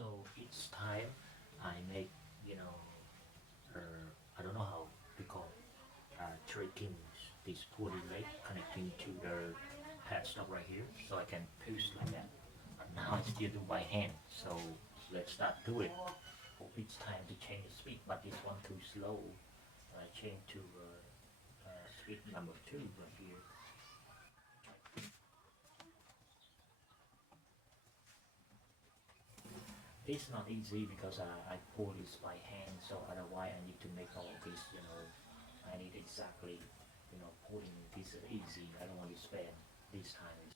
So each time I make, you know, I don't know how to call tracking this pulley leg connecting to the headstock right here, so I can push like that. But now I still do by hand, so let's start do it. For each time to change the speed, but this one too slow. I change to speed number two right here. It's not easy because I pull this by hand, so otherwise I need to make all this, I need exactly, pulling this easy. I don't want to spend this time.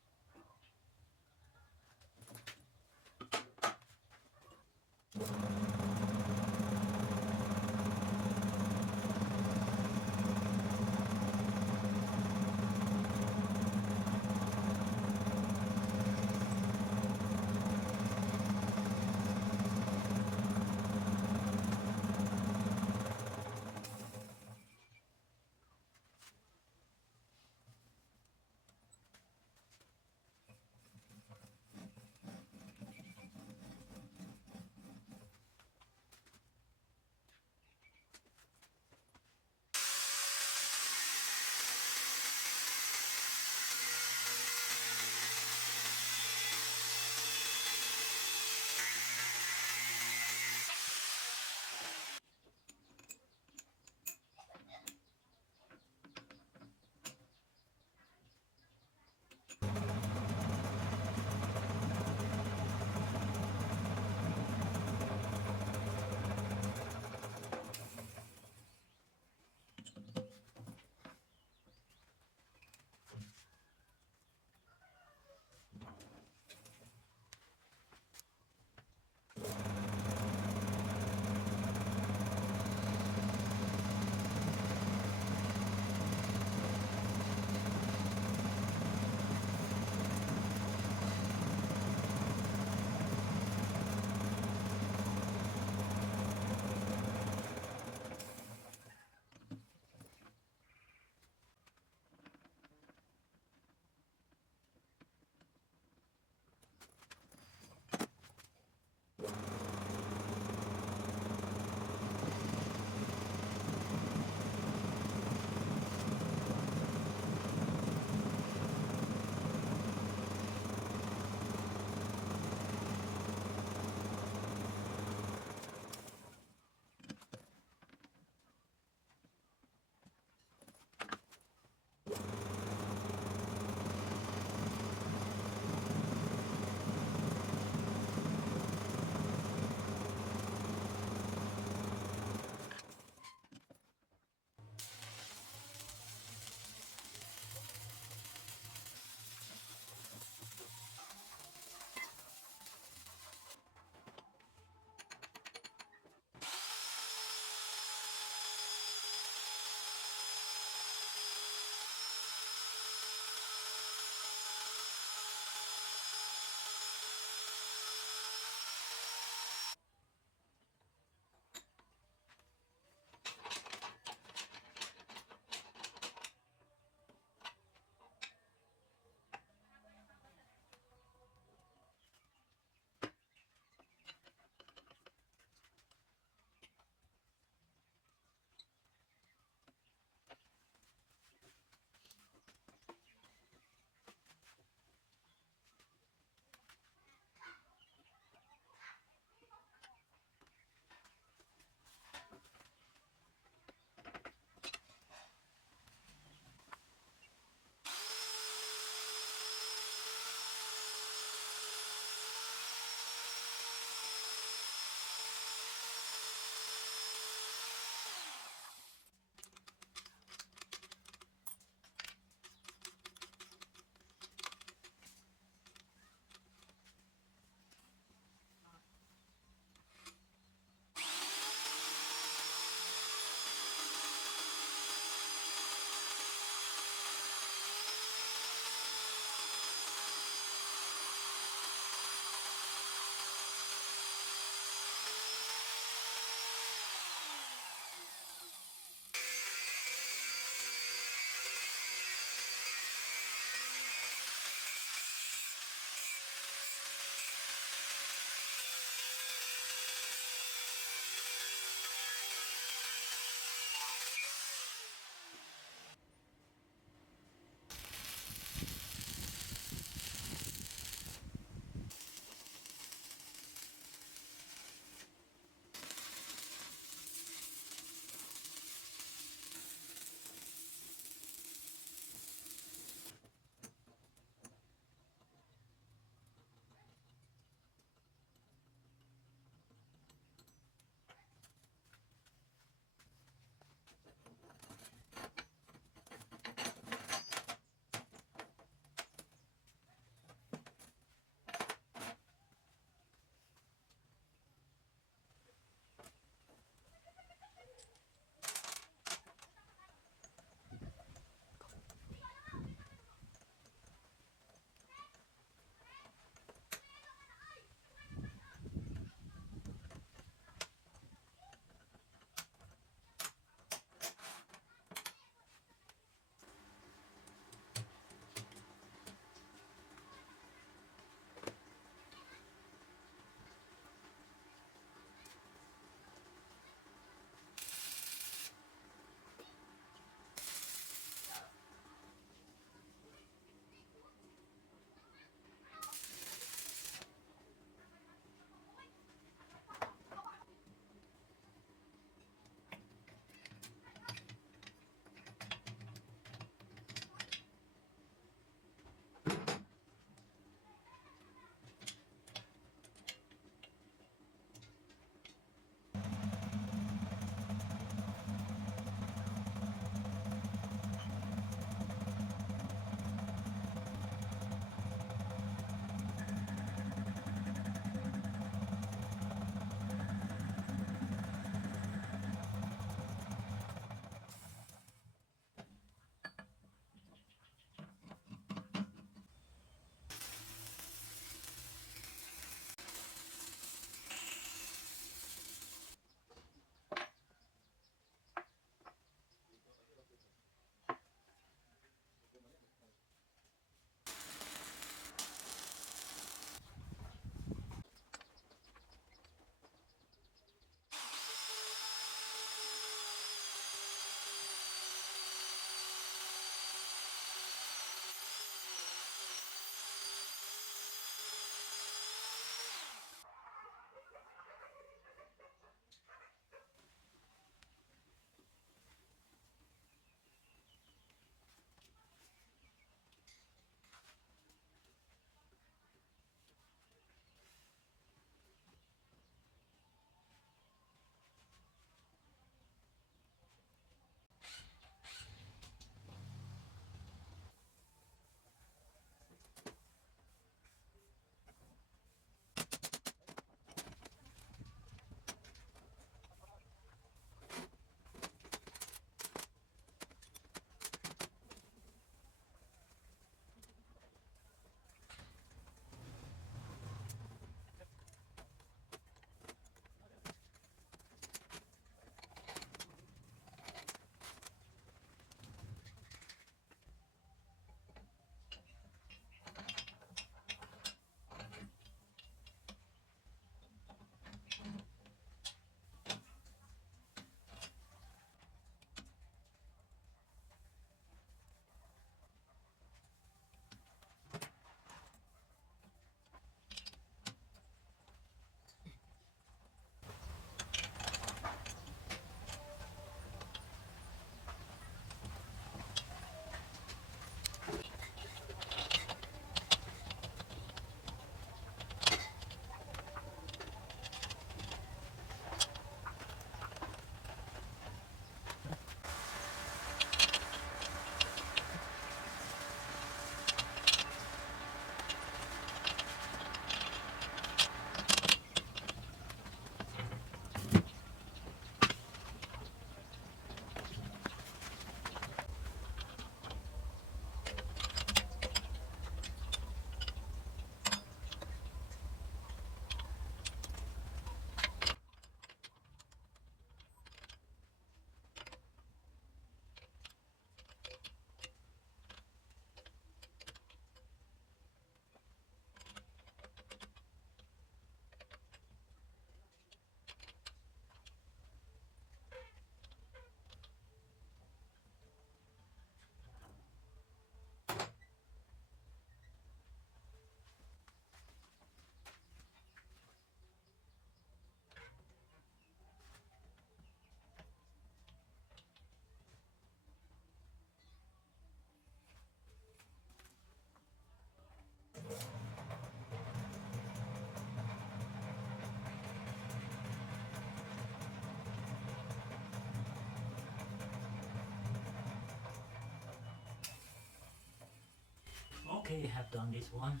Okay, I have done this one.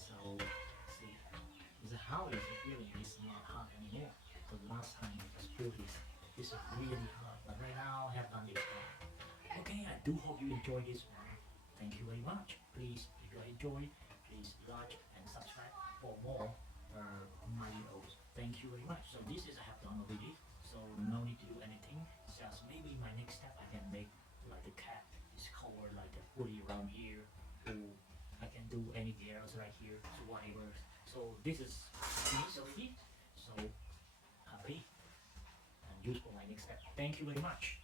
So see, the house is really is not hot anymore. The last time it was put this is really hot, but right now I have done this one. Okay, I do hope you enjoy this one. Thank you very much. Please, if you enjoy, please like and subscribe for more my videos. Thank you very much. So this is I have done already. So no need to do anything. Just maybe my next step I can make like the cat is covered like a fully around here. Or I can do anything else right here. So whatever. So this is finished already. So happy and useful my next step. Thank you very much.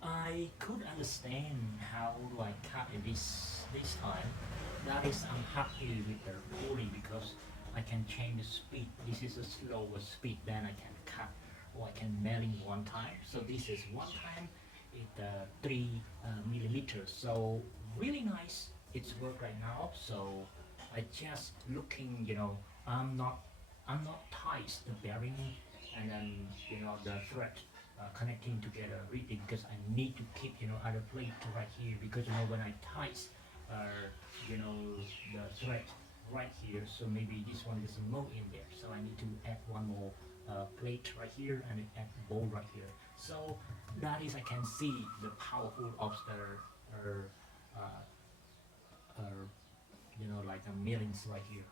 I could understand how do I cut it this time. That is I'm happy with the pulley because I can change the speed. This is a slower speed then I can cut or I can milling one time. So this is one time it 3 millimeters. So really nice. It's work right now. So I just looking, I'm not tight the bearing and then the thread connecting together really because I need to keep other plate right here because when I tight the thread right here, so maybe this one is more in there, so I need to add one more plate right here and add bowl right here. So that is I can see the powerful of the uh, like a millings right here.